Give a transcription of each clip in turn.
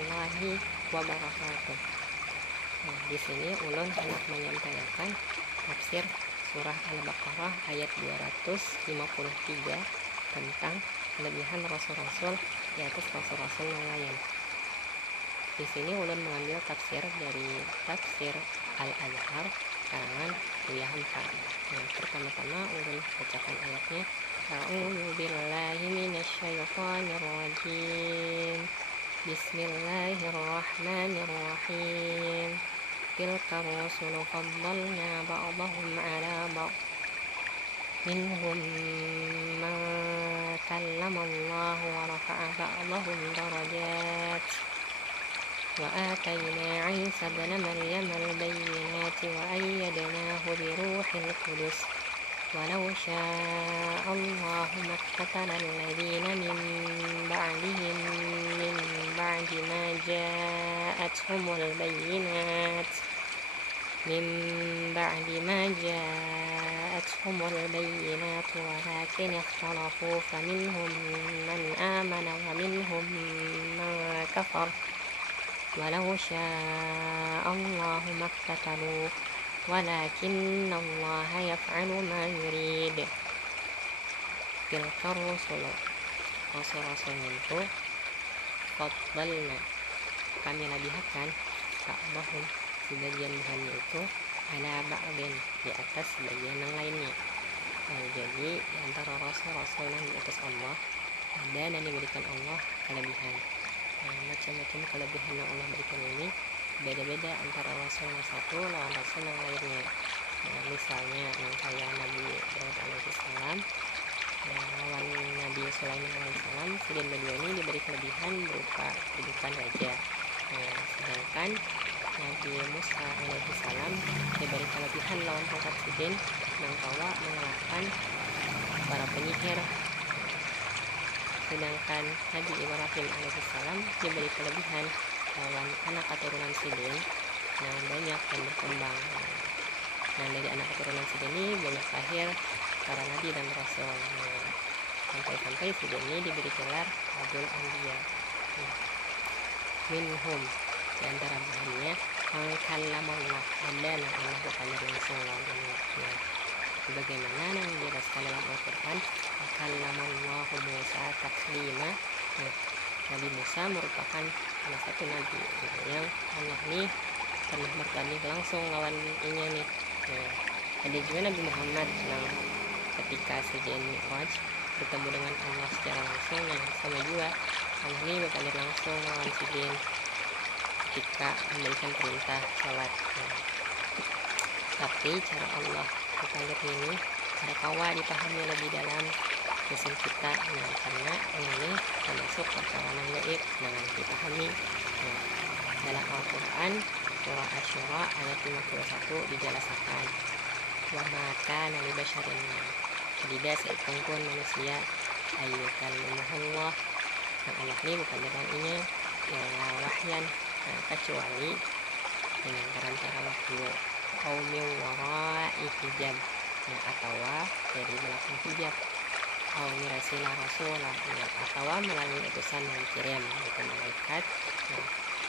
warahmatullahi wabarakatuh. Nah, di sini ulun hendak menyampaikan tafsir surah Al-Baqarah ayat 253 tentang kelebihan rasul-rasul, yaitu rasul-rasul yang lain. Di sini ulun mengambil tafsir dari tafsir Al-Azhar karangan Buya Hamka. Yang pertama-tama ulun bacakan ayatnya. A'udzu billahi minasyaitonir rajim. Bismillahirrahmanirrahim. Tilka rusulu faddalna ba'dahum 'ala ba'd. Minhum man kallama Allah wa rafa'a ba'dahum darajat. وآتينا عيسى ابن مريم البينات وأيدناه بروح القدس ولو شاء الله ما اقتتل الذين من بعدهم من بعد ما جاءتهم البينات ولكن اختلفوا فمنهم من آمن ومنهم من كفر ولو شاء الله ما اقتتلوا ولكن الله يفعل ما يريد. Tilka rusul, rasul-rasul itu faddalna, kami lebihkan ba'dahum, sebagian bahannya itu ala ba'din, di atas sebagian yang lainnya. Jadi di antara rasul-rasul yang di atas Allah ada dan diberikan Allah kelebihan. Macam-macam kelebihan yang Allah berikan ini beda-beda antara rasul yang satu lawan rasul yang lainnya. Misalnya yang kayak Nabi Daud alaihissalam lawan Nabi Sulaiman alaihissalam, sidin berdua ini diberi kelebihan berupa kedudukan raja. Sedangkan Nabi Musa alaihissalam diberi kelebihan lawan tongkat sidin nangkawa mengalahkan para penyihir. Sedangkan Nabi Ibrahim alaihissalam diberi kelebihan lawan anak keturunan sidin yang banyak dan berkembang. Nah, dari anak keturunan sidin ini banyak lahir para nabi dan rasul. Sampai-sampai sidin ini diberi gelar Abul Anbiya. Minhum, di antara bahannya mengkallamallah, ada yang Allah bertanya langsung lawannya. Sebagaimana yang dijelaskan dalam Al-Quran, kallamallahu Musa taklima. Nabi Musa merupakan salah satu nabi yang Allah nih pernah bertanding langsung lawan ini nih. Ada juga Nabi Muhammad yang ketika sejen Mi'raj bertemu dengan Allah secara langsung, yang sama juga Allah nih bertanding langsung lawan sejen ketika memberikan perintah salat. Tapi cara Allah bertanding ini cara kawa dipahami lebih dalam mesin kita, karena ini termasuk perkara yang gaib dengan dipahami. Dalam Al-Quran surah Asy-Syura ayat 51 dijelaskan, wa ma kana li basyarin, tidak seorang pun manusia ayyukan Allah, yang Allah ini bukan dengannya ya wahyan, kecuali dengan perantara wahyu min wara'i hijab, atau dari belakang hijab, mirasilah rasulah, atau melalui utusan yang dikirim itu malaikat,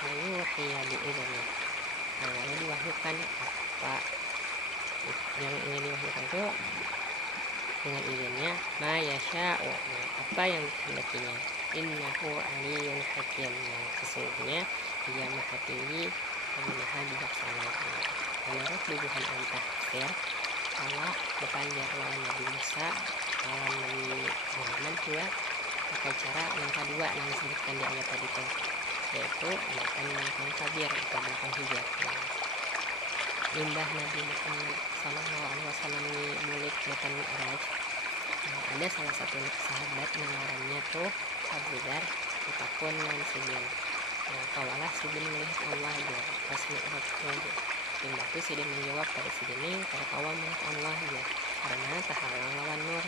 yuhiya bi'idznih, lalu diwahyukan apa yang ingin diwahyukan itu dengan izinnya, ma yasha'u, apa yang dikehendakinya. Innahu aliyyun hakim, sesungguhnya dia maha tinggi dan maha bijaksana. Menurut tujuan al-tafsir, Allah bertanya lawan Nabi Musa, lawan Nabi Muhammad juga pakai cara yang kedua yang disebutkan di ayat tadi itu, yaitu akan belakang tabir atau belakang hijab. Limbah Nabi Muhammad SAW milik Baitul Mi'raj, ada salah satu sahabat yang namanya tuh Abu Dar, ataupun Sidin. Kawalah Sidin melihat Allah ya pas Mi'raj itu. Limbah itu Sidin menjawab pada Sidin ini, kalau kawal melihat Allah ya karena tahalang lawan nur.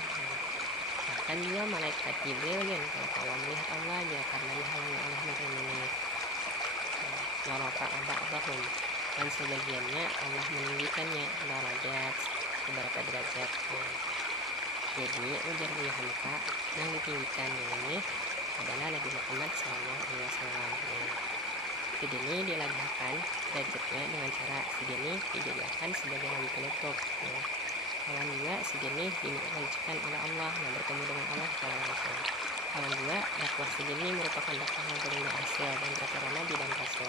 Bahkan juga malaikat Jibril kan kalau kawal melihat Allah ya karena dihalangi Allah nur ini. Waraka ba'dahum, dan sebagiannya Allah meninggikannya derajat beberapa derajat. Jadi ujar Buya Hamka yang ditinggikan ini adalah Nabi Muhammad SAW. Sidini diladakan derajatnya dengan cara sidini dijadikan sebagai nabi penutup. Lawan dua sidini dimajukan oleh Allah, bertemu dengan Allah secara langsung. Lawan dua dakwah sidini merupakan dakwah yang paling berhasil dan terkenal nabi dan rasul.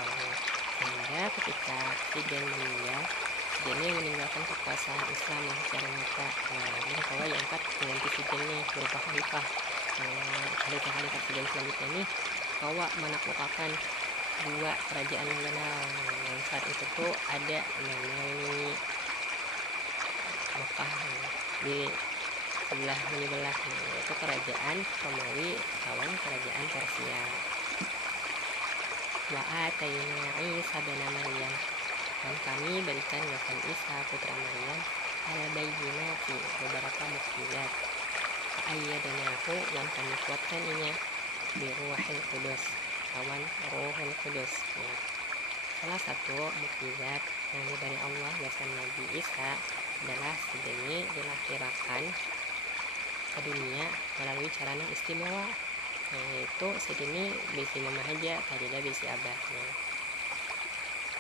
Sehingga ketika sidin meninggal, sidini meninggalkan kekuasaan Islam yang secara nyata. Ini kalau yang empat mengganti sidini berupa khalifah. Khalifah sidin selanjutnya ini kawa menaklukkan dua kerajaan yang benar. Yang saat itu tuh ada namanya Mekah di sebelah menyebelah, yaitu kerajaan Romawi lawan kerajaan Persia. Wa atayna Isa bin Maryam, dan kami berikan kepada Isa putra Maryam al-bayyinati, beberapa mukjizat. Ayyadnahu, yang kami kuatkan inya bi Ruhil Qudus, lawan Ruhul Qudus. Salah satu mukjizat yang diberi Allah kepada Nabi Isa adalah sidini dilahirkan ke dunia melalui cara yang istimewa, yaitu sidini bisi mama aja, tidak bisi abahnya.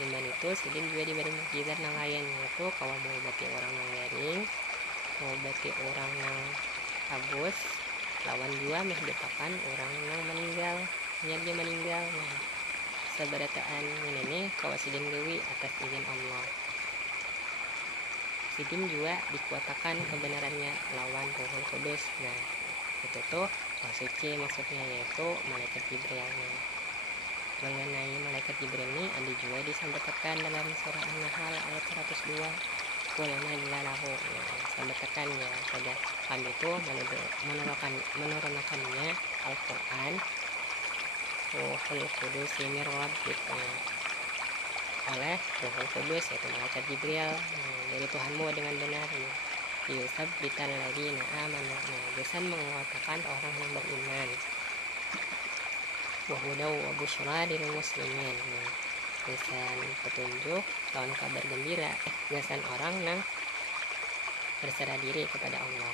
Dimana itu sidin juga diberi mukjizat yang lain, yaitu kalau mau obati orang yang garing, mau obati orang yang habus, lawan dua menghidupkan orang yang meninggal, hanya dia meninggal. Seberataan ini kalau sidin dewi atas izin Allah. Sidin juga dikuatakan kebenarannya lawan Ruhul Qudus. Itu tuh suci maksudnya, yaitu malaikat Jibril. Mengenai malaikat Jibril ini ada juga disampaikan dalam surah An-Nahl ayat 102. Qulna lillahi, sampaikan ya pada kami itu menurunkannya Al-Quran Ruhul Qudus mir rabbik, oleh Ruhul Qudus, yaitu malaikat Jibril, dari Tuhanmu dengan benar. Yusab bital ladina amanu, bisa menguatkan orang yang beriman. Wa hudaw wa busyra lil muslimin, kesan petunjuk lawan kabar gembira kesan orang yang berserah diri kepada Allah.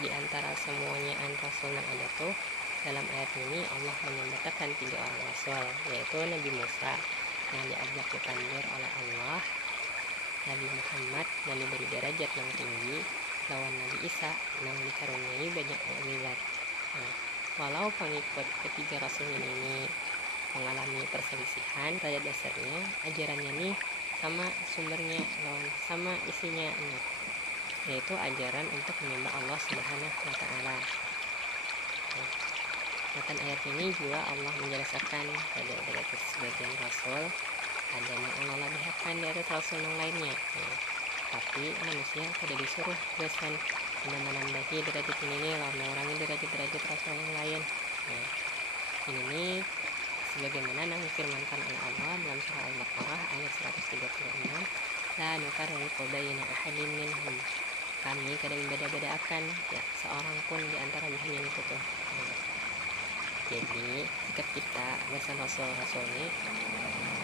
Di antara semuanya rasul yang ada tuh, dalam ayat ini Allah menyebutkan 3 orang rasul, yaitu Nabi Musa yang diajak dipanggil oleh Allah, Nabi Muhammad yang diberi derajat yang tinggi, lawan Nabi Isa yang dikaruniai banyak mukjizat. Walau pengikut ketiga rasul ini mengalami perselisihan, pada dasarnya ajarannya nih sama sumbernya, sama isinya, yaitu ajaran untuk menyembah Allah Subhanahu wa Ta'ala. Matan ayat ini juga Allah menjelaskan pada sebagian rasul ada yang Allah lebihkan di atas rasul yang lainnya. Tapi manusia tidak disuruh jelaskan menambahi derajat ini lalu mengurangi derajat rasul yang lain. Ini sebagaimana yang difirmankan oleh Allah dalam surah Al-Baqarah ayat 136, la nufarriqu baina ahadin minhum, kami kadang beda-bedakan ya seorang pun di antara bahannya itu tuh. Jadi sikap kita bersama rasul-rasul ini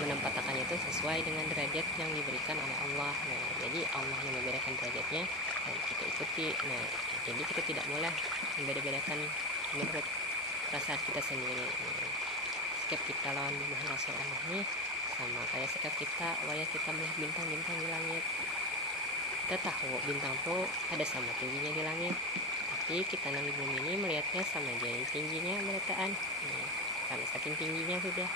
menempatkan itu sesuai dengan derajat yang diberikan oleh Allah. Jadi Allah yang membedakan derajatnya dan kita ikuti. Jadi kita tidak boleh membeda-bedakan menurut perasaan kita sendiri. Sikap kita lawan buah rasul Allah ini sama kayak sikap kita wayah kita melihat bintang-bintang di langit. Kita tahu bintang tuh ada sama tingginya di langit, tapi kita di bumi ini melihatnya sama aja tingginya berataan, karena saking tingginya sudah.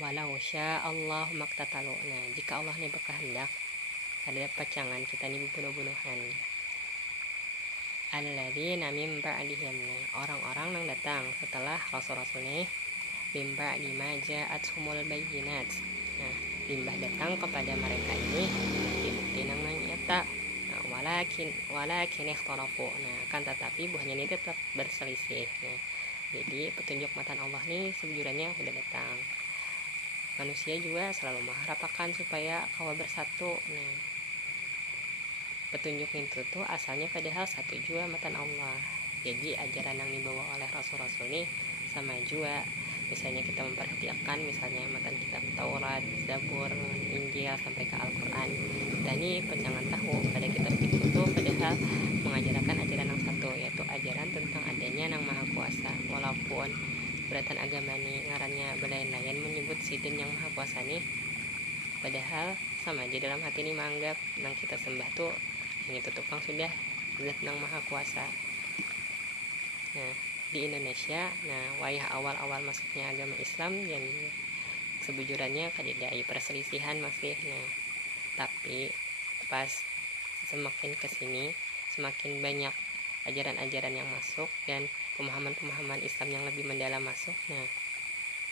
Walau sya Allah maktatalu, jika Allah ini berkehendak ada pacangan kita ini bunuh-bunuhan. Alladzina min ba'dihim, orang-orang yang datang setelah rasul-rasul ini, min ba'di ma ja'athumul bayyinat, limbah datang kepada mereka ini bukti-bukti yang nyata. Walakin ikhtalafu, kan tetapi buahnya ini tetap berselisih. Jadi petunjuk matan Allah ini sejujurnya sudah datang. Manusia juga selalu mengharapkan supaya kawa bersatu. Petunjuk itu tuh asalnya padahal satu juga matan Allah. Jadi ajaran yang dibawa oleh rasul-rasul ini sama juga. Misalnya kita memperhatikan misalnya matan kitab Taurat, Zabur, Injil sampai ke Al-Quran. Dan ini jangan tahu pada kitab itu padahal mengajarkan ajaran yang satu, yaitu ajaran tentang adanya yang Maha Kuasa. Walaupun beratan agama nih ngarannya belain-lain menyebut Sidin yang maha kuasa nih, padahal sama aja dalam hati ini menganggap nang kita sembah tuh yang itu tukang sudah zat nang maha kuasa. Nah di Indonesia, nah wayah awal-awal masuknya agama Islam yang sebujurannya kadidai perselisihan masih. Nah tapi pas semakin kesini semakin banyak ajaran-ajaran yang masuk dan pemahaman-pemahaman Islam yang lebih mendalam masuk. Nah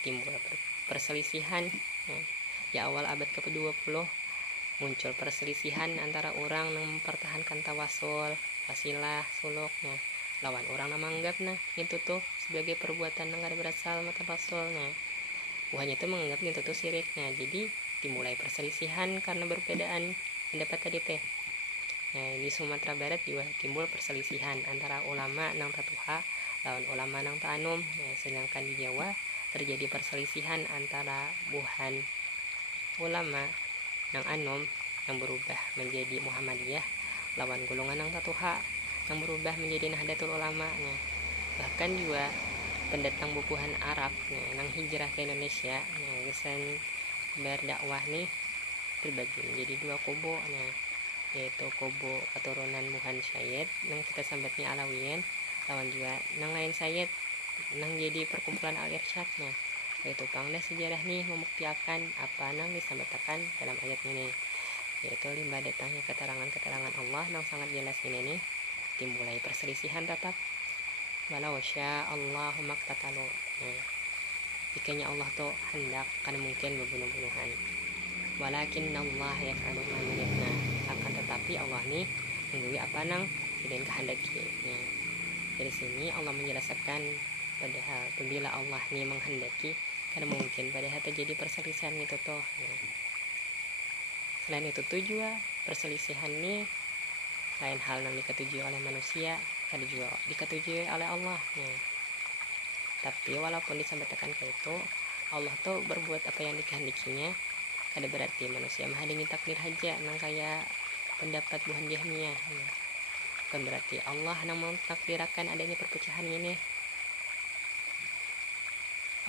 timbul perselisihan. Nah, di awal abad ke-20 muncul perselisihan antara orang yang mempertahankan tawasul, wasilah, suluk. Nah lawan orang yang menganggap nah itu tuh sebagai perbuatan yang ada berasal mata rasul. Nah buahnya itu menganggap itu tuh syirik. Nah jadi dimulai perselisihan karena berbedaan pendapat tadi teh. Nah di Sumatera Barat juga timbul perselisihan antara ulama nang tatuha lawan ulama nang ta'anum. Nah, sedangkan di Jawa terjadi perselisihan antara buhan ulama nang anum yang berubah menjadi Muhammadiyah lawan golongan nang tatuha yang berubah menjadi Nahdlatul Ulama. Nah bahkan juga pendatang bubuhan Arab nang hijrah ke Indonesia yang gesan berdakwah nih terbagi menjadi dua kubu. Nah yaitu kubu keturunan Buhan Syed nang kita sambatnya Alawiyin lawan juga nang lain Syed nang jadi perkumpulan Al-Irsyad. Nah yaitu pangdah sejarah nih membuktikan apa nang disambatakan dalam ayat ini, yaitu limbah datangnya keterangan-keterangan Allah nang sangat jelas ini nih dimulai perselisihan tetap walau sya Allahu maktatalu. Nah jikanya Allah tuh hendak kan mungkin berbunuh-bunuhan, walakin Allah yaf'alu ma yurid. Nah akan tetapi Allah nih menggui apa nang tidak kehendaki. Nah dari sini Allah menjelaskan padahal bila Allah nih menghendaki kan mungkin padahal terjadi perselisihan itu tuh. Nah, selain itu tuh juga perselisihan nih lain hal yang diketujui oleh manusia kan juga diketujui oleh Allah. Nah tapi walaupun disampaikan kayak itu Allah tuh berbuat apa yang dikehendakinya, kada berarti manusia menghadingi takdir aja nang kayak pendapat Buhan Jahmiyah. Bukan berarti Allah nang mentakdirakan adanya perpecahan ini.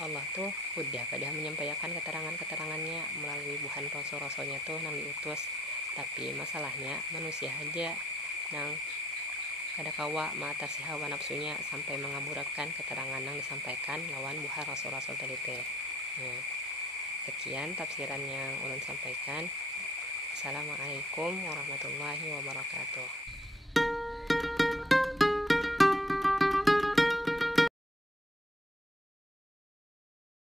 Allah tuh udah pada menyampaikan keterangan-keterangannya melalui Buhan rasul-rasulnya tuh nang diutus, tapi masalahnya manusia aja nang ada kawa mengatasi hawa nafsunya sampai mengaburakan keterangan yang disampaikan lawan Buhan rasul-rasul tadi teh. Nah, sekian tafsiran yang ulun sampaikan. Assalamualaikum warahmatullahi wabarakatuh.